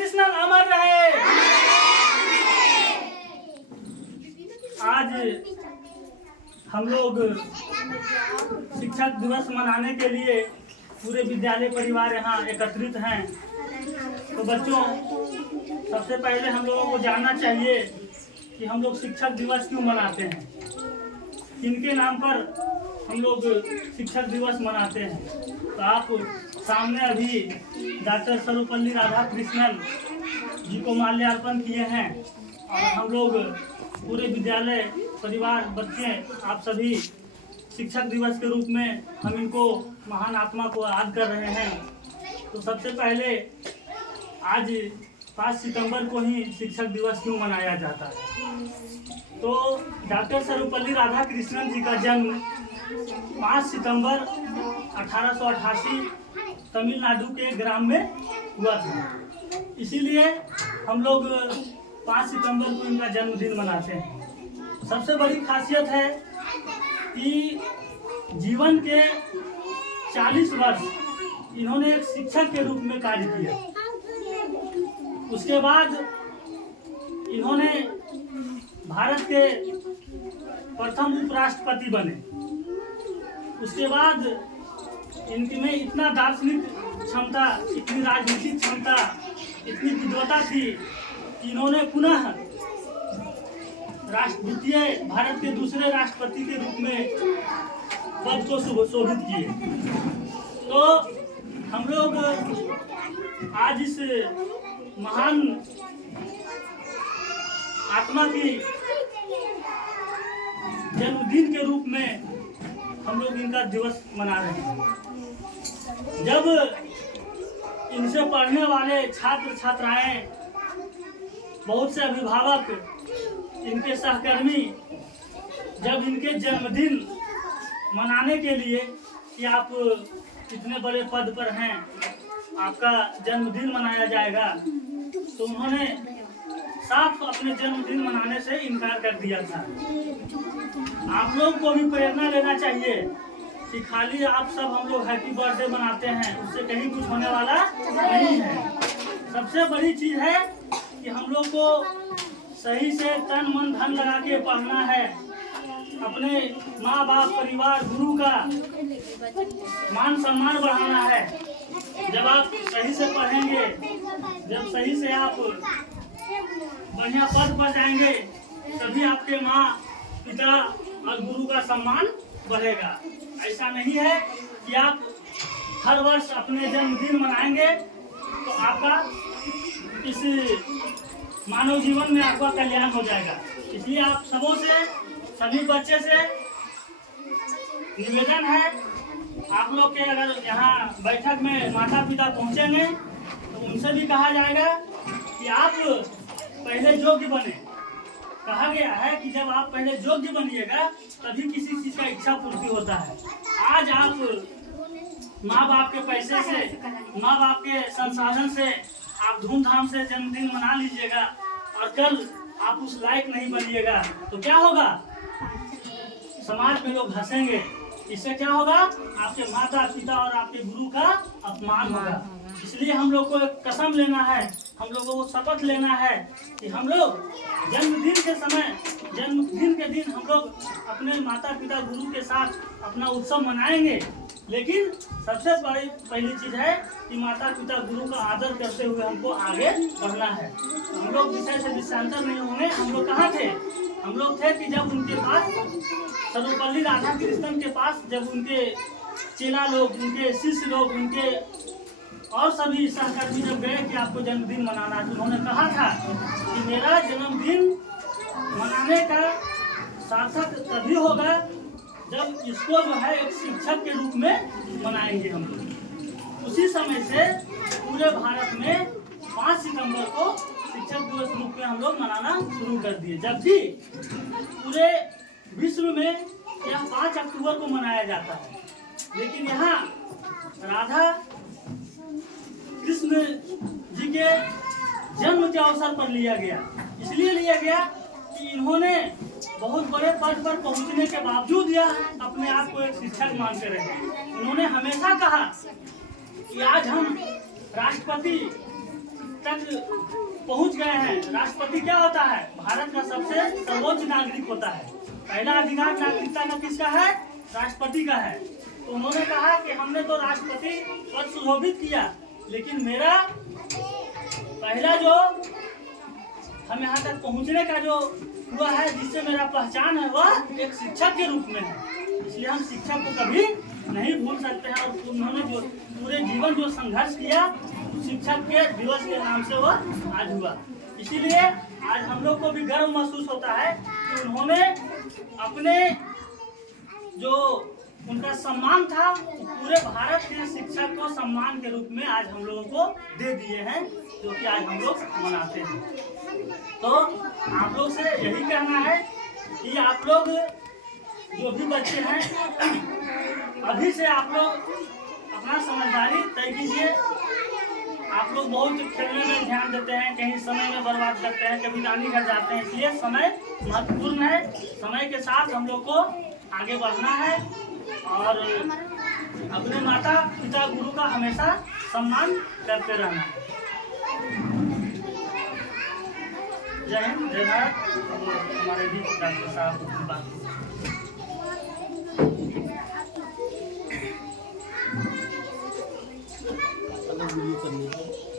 कृष्णन अमर रहे। आज हम लोग शिक्षक दिवस मनाने के लिए पूरे विद्यालय परिवार यहाँ एकत्रित हैं। तो बच्चों, सबसे पहले हम लोगों को जानना चाहिए कि हम लोग शिक्षक दिवस क्यों मनाते हैं, किनके नाम पर हम लोग शिक्षक दिवस मनाते हैं। तो आप सामने अभी डॉक्टर सर्वपल्ली राधाकृष्णन जी को माल्यार्पण किए हैं और हम लोग पूरे विद्यालय परिवार बच्चे आप सभी शिक्षक दिवस के रूप में हम इनको महान आत्मा को याद कर रहे हैं। तो सबसे पहले आज 5 सितंबर को ही शिक्षक दिवस क्यों मनाया जाता है। तो डॉक्टर सर्वपल्ली राधाकृष्णन जी का जन्म 5 सितंबर 1888 तमिलनाडु के ग्राम में हुआ था। इसीलिए हम लोग 5 सितंबर को इनका जन्मदिन मनाते हैं। सबसे बड़ी खासियत है कि जीवन के 40 वर्ष इन्होंने एक शिक्षक के रूप में कार्य किया। उसके बाद इन्होंने भारत के प्रथम उपराष्ट्रपति बने। उसके बाद इनके में इतना दार्शनिक क्षमता, इतनी राजनीतिक क्षमता, इतनी विद्वता थी कि इन्होंने पुनः द्वितीय भारत के दूसरे राष्ट्रपति के रूप में पद को शोभित किए। तो हम लोग आज इस महान आत्मा की जन्मदिन के रूप में हम लोग इनका दिवस मना रहे हैं। जब इनसे पढ़ने वाले छात्र छात्राएं, बहुत से अभिभावक, इनके सहकर्मी जब इनके जन्मदिन मनाने के लिए कि आप इतने बड़े पद पर हैं, आपका जन्मदिन मनाया जाएगा, तो उन्होंने साफ अपने जन्मदिन मनाने से इनकार कर दिया था। आप लोग को भी प्रेरणा लेना चाहिए कि खाली आप सब हम लोग हैप्पी बर्थडे मनाते हैं, उससे कहीं कुछ होने वाला नहीं है। सबसे बड़ी चीज है कि हम लोग को सही से तन मन धन लगा के पढ़ना है। अपने माँ बाप, परिवार, गुरु का मान सम्मान बढ़ाना है। जब आप सही से पढ़ेंगे, जब सही से आप बढ़िया पद पर जाएंगे, तभी आपके माँ, पिता और गुरु का सम्मान बढ़ेगा। ऐसा नहीं है कि आप हर वर्ष अपने जन्मदिन मनाएंगे तो आपका इस मानव जीवन में आपका कल्याण हो जाएगा। इसलिए आप सबों से, सभी बच्चे से निवेदन है, आप लोग के अगर यहाँ बैठक में माता पिता पहुँचेंगे तो उनसे भी कहा जाएगा कि आप पहले योग्य बने। कहा गया है कि जब आप पहले योग्य बनिएगा तभी किसी चीज का इच्छा पूर्ति होता है। आज आप माँ बाप के पैसे से, माँ बाप के संसाधन से आप धूमधाम से जन्मदिन मना लीजिएगा और कल आप उस लायक नहीं बनिएगा तो क्या होगा? समाज में लोग हंसेंगे। इससे क्या होगा? आपके माता पिता और आपके गुरु का अपमान होगा। इसलिए हम लोग को एक कसम लेना है, हम लोगों को शपथ लेना है कि हम लोग जन्मदिन के समय, जन्मदिन के दिन हम लोग अपने माता पिता गुरु के साथ अपना उत्सव मनाएंगे। लेकिन सबसे बड़ी पहली चीज है कि माता पिता गुरु का आदर करते हुए हमको आगे बढ़ना है। हम लोग विषय से विषयांतर नहीं होंगे। हम लोग कहाँ थे? हम लोग थे कि जब उनके पास, सर्वपल्ली राधाकृष्णन के पास, जब उनके चेला लोग, उनके शिष्य लोग, उनके और सभी सहकर्मी जब गए कि आपको जन्मदिन मनाना है, तो उन्होंने कहा था कि मेरा जन्मदिन मनाने का सार्थक तभी होगा जब इसको जो है एक शिक्षक के रूप में मनाएंगे हम लोग। उसी समय से पूरे भारत में 5 सितंबर को शिक्षक दिवस रूप में हम लोग मनाना शुरू कर दिए, जबकि पूरे विश्व में यह 5 अक्टूबर को मनाया जाता है। लेकिन यहाँ राधा कृष्ण जी के जन्म के अवसर पर लिया गया। इसलिए लिया गया कि इन्होंने बहुत बड़े पद पर पहुंचने के बावजूद यह अपने आप को एक शिक्षक मानते रहे। उन्होंने हमेशा कहा कि आज हम राष्ट्रपति तक पहुंच गए हैं। राष्ट्रपति क्या होता है? भारत का सबसे सर्वोच्च नागरिक होता है। पहला अधिकार नागरिकता का किसका है? राष्ट्रपति का है। तो उन्होंने कहा कि हमने तो राष्ट्रपति पद सुशोभित किया, लेकिन मेरा पहला जो हम यहाँ तक पहुँचने का जो हुआ है, जिससे मेरा पहचान है, वह एक शिक्षक के रूप में है। इसलिए हम शिक्षक को कभी नहीं भूल सकते हैं। और उन्होंने जो पूरे जीवन जो संघर्ष किया, शिक्षक के दिवस के नाम से वह आज हुआ। इसीलिए आज हम लोग को भी गर्व महसूस होता है कि उन्होंने अपने जो उनका सम्मान था, पूरे भारत के शिक्षक को सम्मान के रूप में आज हम लोगों को दे दिए हैं, जो कि आज हम लोग मनाते हैं। तो आप लोग से यही कहना है कि आप लोग जो भी बच्चे हैं, अभी से आप लोग अपना समझदारी तय कीजिए। आप लोग बहुत खेलने में ध्यान देते हैं, कहीं समय में बर्बाद करते हैं, कभी नानी घर जाते हैं। इसलिए समय महत्वपूर्ण है। समय के साथ हम लोग को आगे बढ़ना है और अपने माता पिता गुरु का हमेशा सम्मान करते रहना है। जय हिंद, जय भारत। हमारे भी डॉक्टर साहब बात